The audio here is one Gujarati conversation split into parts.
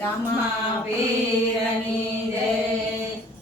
રામાપીરની જય।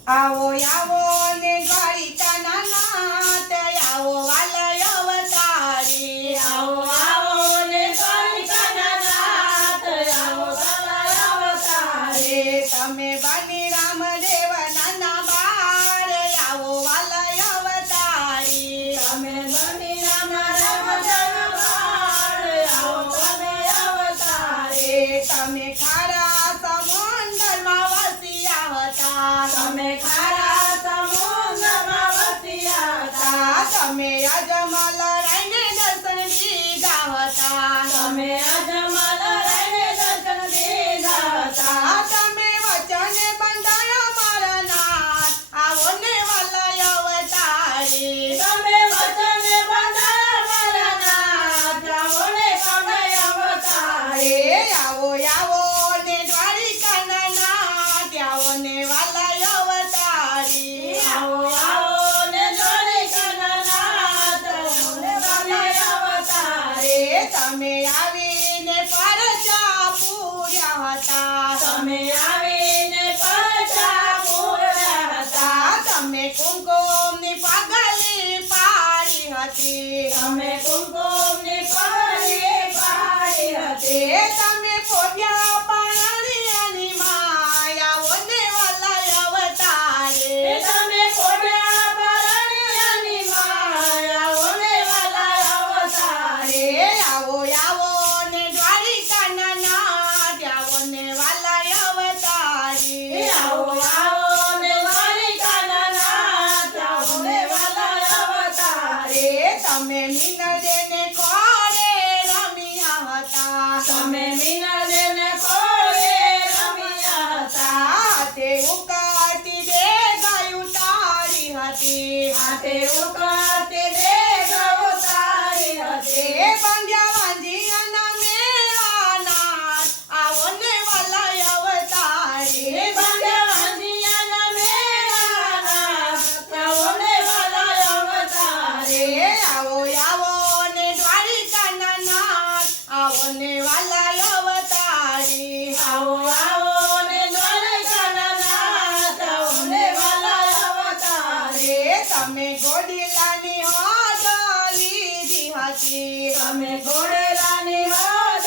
આવો આવો ને દ્વારિકાના નાથ, આવો વાલય અવતારી। આવો આવો ને દ્વારિકાના નાથ, આવો વાલય અવતારી। તમે બની રામદેવ નાના બાળ, આવો વાલય અવતારી। તમે બની રામદેવ નાના બાળ, આવો વાલય અવતારી। તમે ખારા સમુદ્રમાં વસ્યા હતા। તમે ખારા સમુદ્રમાં વસ્યા હતા। તમે અજમલ રહીને દર્શન દીધા હતા। તમે અજમલ રહીને દર્શન દીધા હતા। તમે વચન બંધાયા મારા નાથ, આવો ને વાલય અવતારી। તમે વચન બંધાયા મારા નાથ, આવો ને તમે અવતારી। આવો આવો ને દ્વારિકાના નાથ, આવો ને વાલય અવતારી। આવો આવો ને દ્વારિકાના નાથ, આવો ને વાલય અવતારી। તમે આવીને પરચા પૂર્યા હતા। તમે આવીને પરચા પૂર્યા હતા। તમે કુમકુમની પગલી પાડી હતી। તમે કુમકુમની પગલી પાડી હતી। તમે પોટ્યા પારણિયાની માયા, આવો ને વાલય અવતારી। તમે પોઢ્યા પરણિયાની માયા, આવો ને વાલય અવતારી। આવો આવો ને દ્વારિકાના નાથ, આવો ને વાલય અવતારી। આવો આવો ને દ્વારિકાના નાથ, આવો ને વાલય અવતારી। તમે મીનળને ખોળે રમ્યા હતા। તમે મીનળને ખોળે રમ્યા હતા। હાથે ઉકાળતી બે ગાયું તારી હતી। હાથે ઉકાળતી બે ગૌ તારી હતી। બંધ્યા વાંધિયાના મેળા નાથ, આવો ને વાલય અવતારી। બંધ્યા વાંધિયાના મેળા નાથ, આવો ને વાલય અવતારી। આવો આવો ને દ્વારિકાના નાથ, આવો ને વાલય અવતારી। આવો આવો ને દ્વારિકાના નાથ, આવો ને વાલય અવતારી। તમે ગોડીલાની હોદ લીધી હતી। તમે ઘોડેલાની હોદ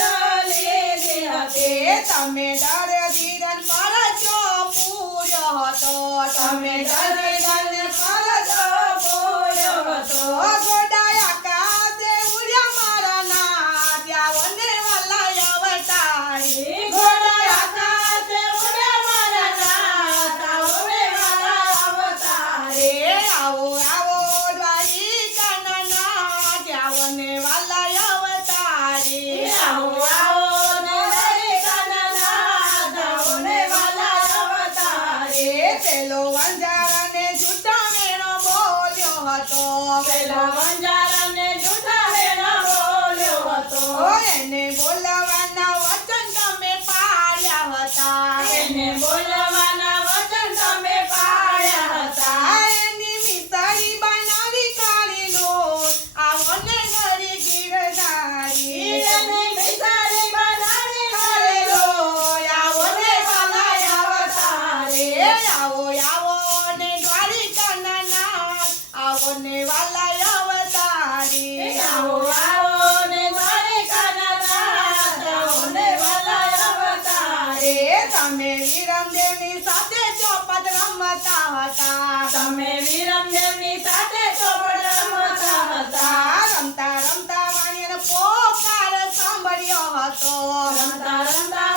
લીધી હતી। તમે દર્દીરન પરચો પૂર્યો હતો। તમે દર્દીરન પરચો પૂર્યો હતો। ગોડાયા કાસે ઉડ્યા મારા નાથ, આવો ને વાલય અવતારી। ઘોડા આકાશે ઉડ્યા મારા નાથ, આવો ને વાલય અવતારી। આવો આવો દ્વારિકાના નાથ, આવો ને વાલય અવતારી। આવો આવો ને દ્વારિકાના નાથ, આવો ને વાલય અવતારી। પેલો વંજારાને જૂઠો મેણો બોલ્યો હતો। પેલો વંજારાને જૂઠા વેણો બોલ્યો હતો। એને બોલાવાના વચન તમે પાડ્યા હતા। એને બોલાવાના વચન તમે પાડ્યા હતા। એની મિસરી બનાવી કાઢી લો, આવો ને ગરી ગીરધારી। એને મિસરી બનાવી કાઢી લો, આવો ને વાલય અવતારી। આવો આવો ને દ્વારિકાના નાથ, આવો ને વાલય અવતારી। આવો આવો ને દ્વારિકાના નાથ, આવો ને વાલય અવતારી। તમે વિરમદેવની સાથે ચોપટ રમતા હતા। તમે વિરમદેવની સાથે ચોપડ રમતા હતા। રમતા રમતા વાણિયાનો પોકાર સાંભળ્યો હતો। રમતા રમતા